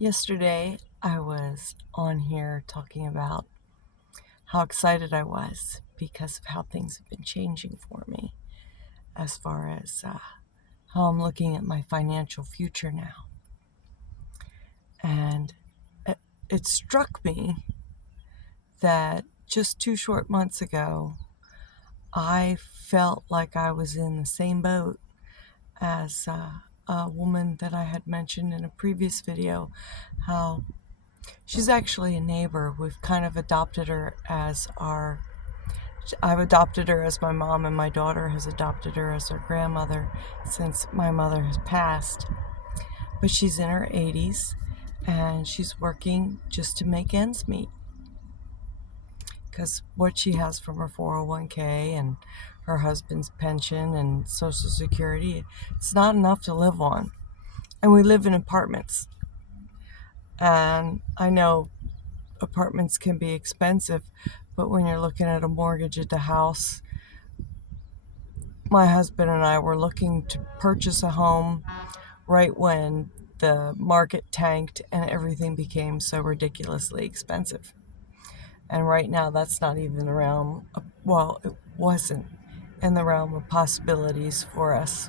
Yesterday, I was on here talking about how excited I was because of how things have been changing for me as far as how I'm looking at my financial future now. And it struck me that just 2 short months ago, I felt like I was in the same boat as a woman that I had mentioned in a previous video, how she's actually a neighbor. We've kind of adopted her as I've adopted her as my mom, and my daughter has adopted her as her grandmother since my mother has passed. But she's in her 80s, and she's working just to make ends meet. Because what she has from her 401k and her husband's pension and Social Security, it's not enough to live on. And we live in apartments. And I know apartments can be expensive, but when you're looking at a mortgage at the house, my husband and I were looking to purchase a home right when the market tanked and everything became so ridiculously expensive. And right now, that's not even the realm of, well, it wasn't in the realm of possibilities for us.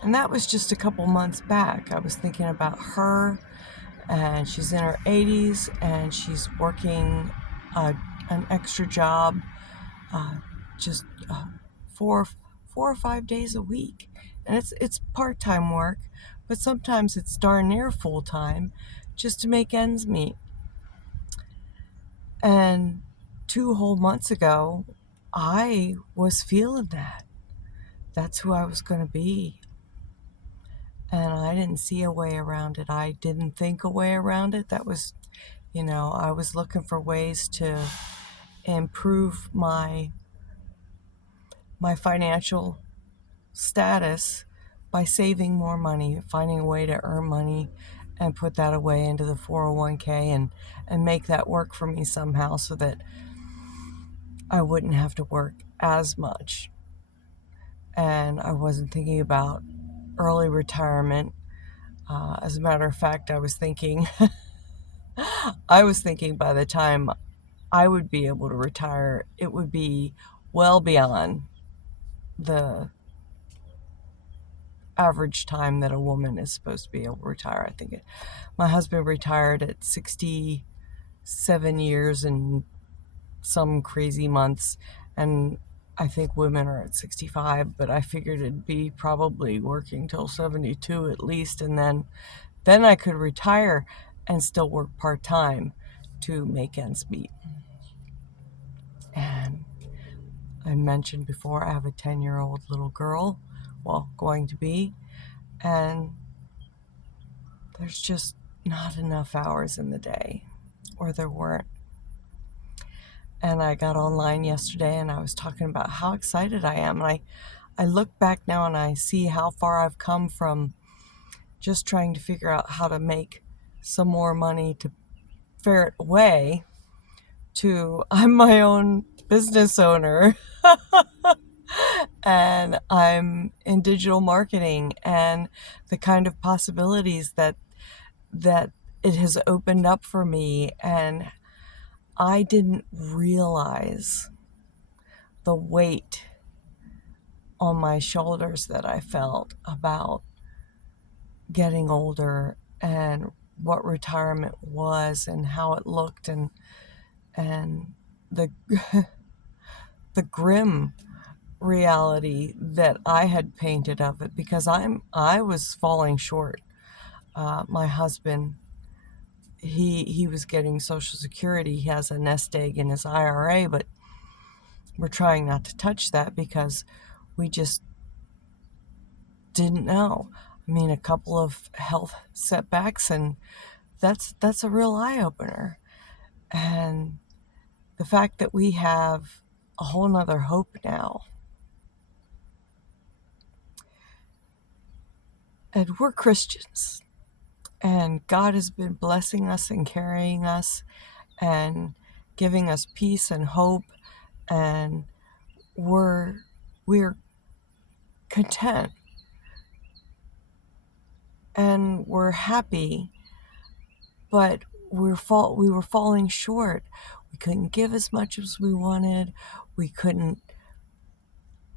And that was just a couple months back. I was thinking about her, and she's in her 80s, and she's working an extra job, just four or 5 days a week. And it's part-time work, but sometimes it's darn near full-time just to make ends meet. And 2 whole months ago, I was feeling that. That's who I was going to be. And I didn't see a way around it. I didn't think a way around it. That was, I was looking for ways to improve my financial status by saving more money, finding a way to earn money and put that away into the 401k and make that work for me somehow so that I wouldn't have to work as much. And I wasn't thinking about early retirement. As a matter of fact, I was thinking by the time I would be able to retire, it would be well beyond the average time that a woman is supposed to be able to retire. I think my husband retired at 67 years and some crazy months, and I think women are at 65, but I figured it'd be probably working till 72 at least, and then I could retire and still work part-time to make ends meet. And I mentioned before, I have a 10-year-old little girl, well, going to be, and there's just not enough hours in the day, or there weren't. And I got online yesterday and I was talking about how excited I am. And I look back now and I see how far I've come from just trying to figure out how to make some more money to ferret away to I'm my own business owner. And I'm in digital marketing, and the kind of possibilities that it has opened up for me. And I didn't realize the weight on my shoulders that I felt about getting older and what retirement was and how it looked, and the the grim reality that I had painted of it, because I was falling short. My husband, he was getting Social Security. He has a nest egg in his IRA, but we're trying not to touch that because we just didn't know. I mean, a couple of health setbacks, and that's a real eye-opener. And the fact that we have a whole nother hope now. And we're Christians. And God has been blessing us and carrying us and giving us peace and hope. And we're content. and were happy, but we were falling short. We couldn't give as much as we wanted. We couldn't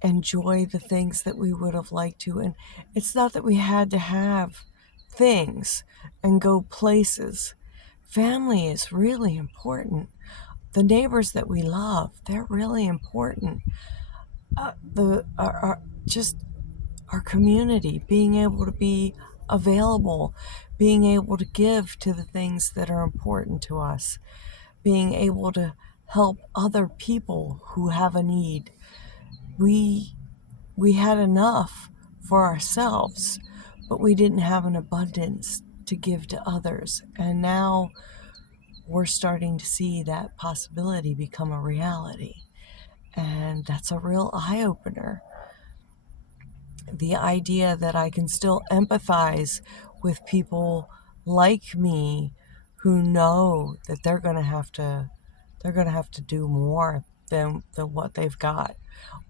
enjoy the things that we would have liked to. And it's not that we had to have things and go places. Family is really important. The neighbors that we love, they're really important. Just our community, being able to be available, being able to give to the things that are important to us, being able to help other people who have a need. We had enough for ourselves, but we didn't have an abundance to give to others. And now we're starting to see that possibility become a reality. And that's a real eye-opener. The idea that I can still empathize with people like me who know that they're going to have to do more than what they've got,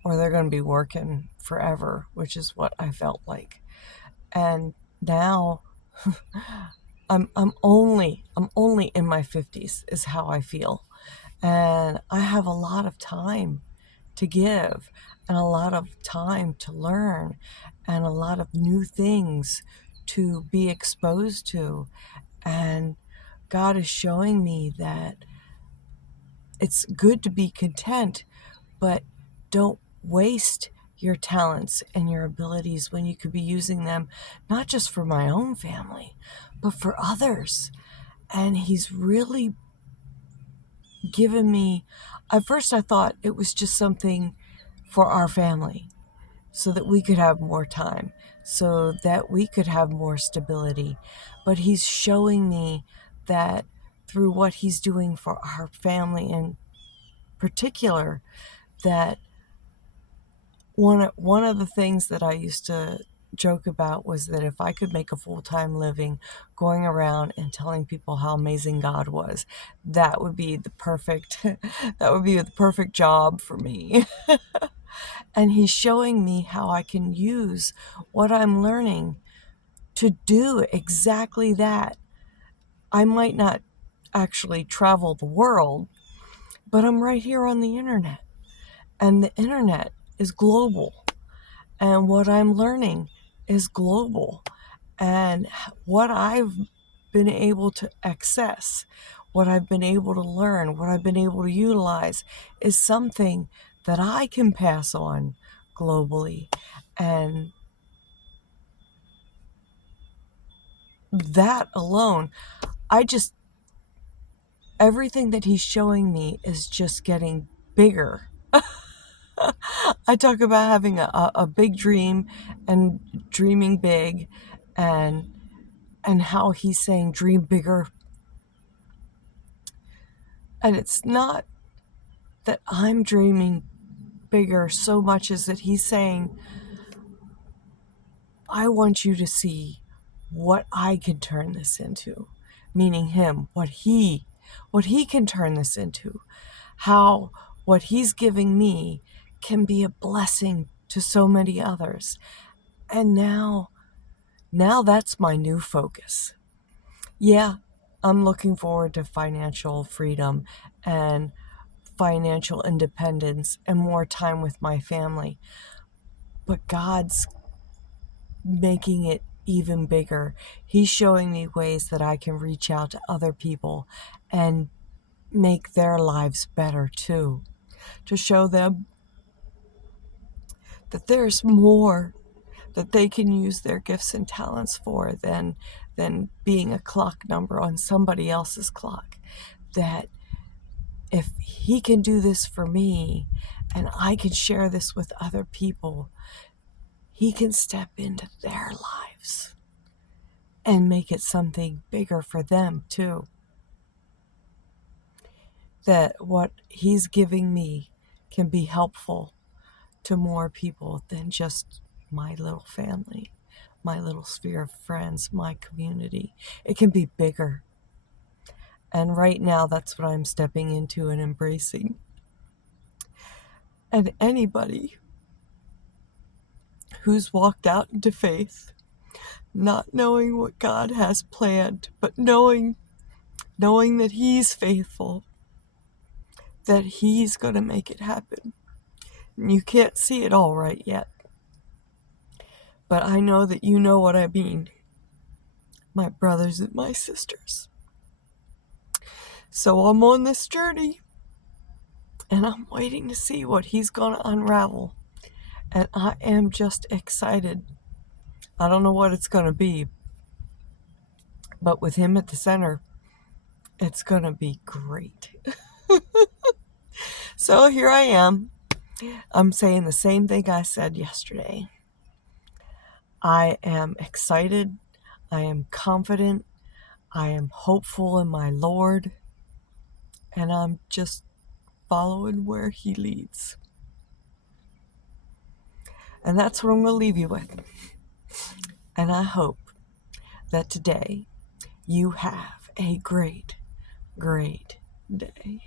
or they're going to be working forever, which is what I felt like. And now I'm only in my 50s is how I feel. And I have a lot of time to give, and a lot of time to learn, and a lot of new things to be exposed to. And God is showing me that it's good to be content, but don't waste your talents and your abilities when you could be using them not just for my own family, but for others. And He's really given me, at first I thought it was just something for our family so that we could have more time, so that we could have more stability. But He's showing me that through what He's doing for our family in particular, that one of the things that I used to joke about was that if I could make a full-time living going around and telling people how amazing God was, that would be the perfect that would be the perfect job for me. And He's showing me how I can use what I'm learning to do exactly that. I might not actually travel the world, but I'm right here on the internet, and the internet is global. And what I'm learning is global. And what I've been able to access, what I've been able to learn, what I've been able to utilize is something that I can pass on globally. And that alone, everything that He's showing me is just getting bigger. I talk about having a big dream and dreaming big, and how He's saying dream bigger. And it's not that I'm dreaming bigger so much as that He's saying, I want you to see what I can turn this into, meaning Him, what He can turn this into, how what He's giving me can be a blessing to so many others. And now that's my new focus. Yeah, I'm looking forward to financial freedom and financial independence and more time with my family. But God's making it even bigger. He's showing me ways that I can reach out to other people and make their lives better too. To show them that there's more that they can use their gifts and talents for than being a clock number on somebody else's clock. That if He can do this for me and I can share this with other people, He can step into their lives and make it something bigger for them too. That what He's giving me can be helpful to more people than just my little family, my little sphere of friends, my community. It can be bigger. And right now, that's what I'm stepping into and embracing. And anybody who's walked out into faith not knowing what God has planned, but knowing that He's faithful, that He's going to make it happen. And you can't see it all right yet, but I know that you know what I mean, my brothers and my sisters. So I'm on this journey, and I'm waiting to see what He's going to unravel. And I am just excited. I don't know what it's going to be, but with Him at the center, it's going to be great. So here I am. I'm saying the same thing I said yesterday. I am excited. I am confident. I am hopeful in my Lord. And I'm just following where He leads. And that's what I'm going to leave you with. And I hope that today you have a great, great day.